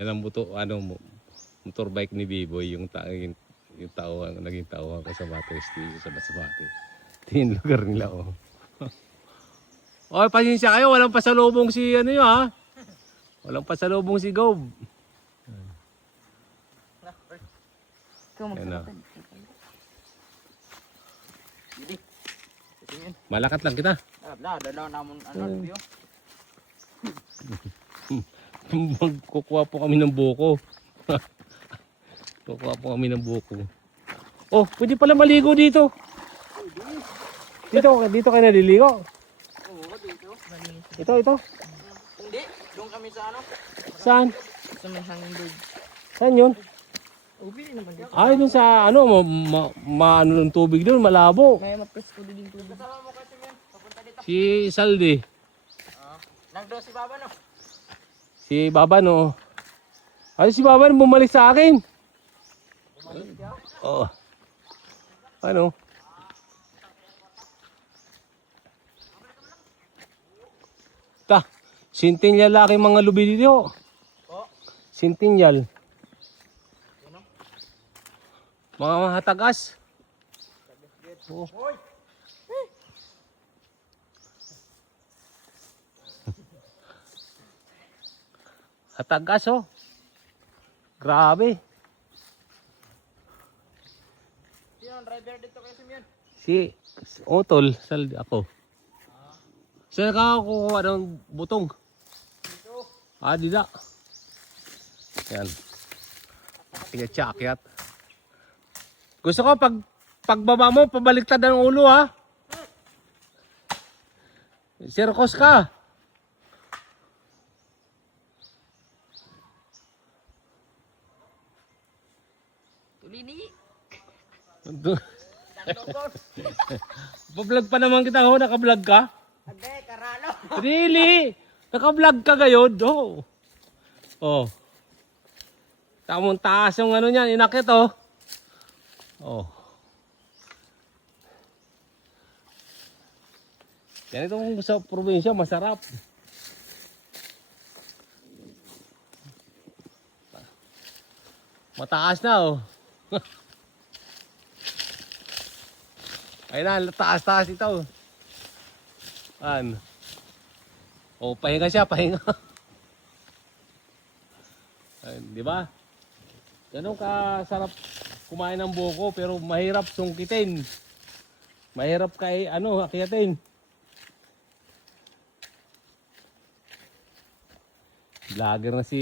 Yan ang motorbike ni Biboy, yung tao, naging tao ko sa Bates, sa Masbate. Ito yung lugar nila, oh. Oy, pasensya kayo, walang pasalubong si ano yun, ha? Walang pasalubong si Gob. Yan na. Malakat lang kita. Kukuha po kami ng buko. Kukuha po kami ng buko. Oh, pwede pala maligo dito. Dito kayo naliligo. Oo, dito. Ito. Hindi, doon kami sa ano? Saan? Sa may hanging bird. Saan yun? Ubili naman dito. Ay, dun sa ano, ano ng tubig dun, malabo. May mapresko din yung tubig. Kasama mo kasi yan. Papunta dito. Si Saldi. Nagdo si Baba no? Si Baba, no. Ay, si Baba bumalik sa akin. Bumalik ka? Oo. Ano? Ta, Sintinyal laki mga lubi dito. Oo. Sintinyal. Mga mahatagas. Oo. Hoy! Hatagas, oh. Grabe. Sino ang driver dito kay Simeon? Si Otol, Saldi ako. Saan ka kukuha ng butong? Dito. Dida. Yan. Tingnan siya, akyat. Gusto ko pagbaba mo, pabaliktad ang ulo, ha? Sirkos ka. Tulini. Pa-vlog pa naman kita, ho? Naka-vlog ka? Ade, karalo. Really? Naka-vlog ka gayod? Oh. Oh. Tamong taas yung ano niyan, inakit, oh. Oh. Yan itong sa probinsya, masarap. Mataas na, oh. Ayun na, taas-taas ito. Ano? Oh, pahinga siya, pahinga. Ayun, di ba? Ganun ka sarap kumain ng buko pero mahirap sungkitin. Mahirap akyatin. Vlogger na si